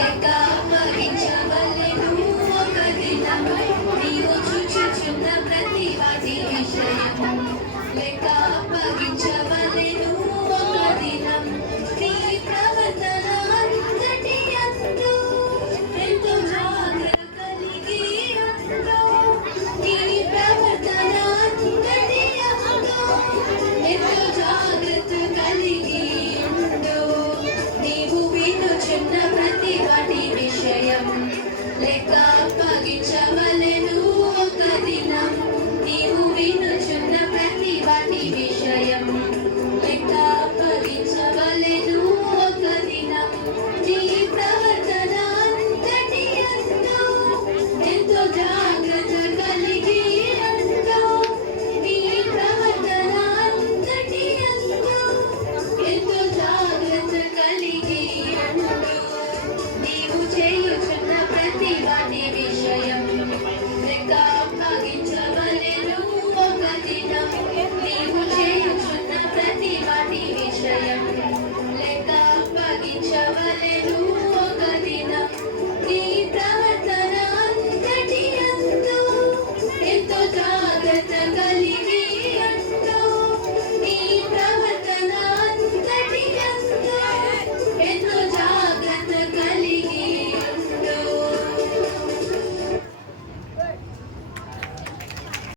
లెక్క అప్పగించవలెను ఒక దినం నీవు చూచుచున్న ప్రతి వాటి విషయం లెక్క అప్పగించవలెను ఒక దినం నీ ప్రవర్తన అంతటి అందు ఎంతో జాగ్రత్త కలిగి ఉండు నీ ప్రవర్తన అంతటి అందు ఎంతో జాగ్రత్త కలిగి ఉండు నీవు వినుచున్న ప్రతి వాటి విషయం లెక్క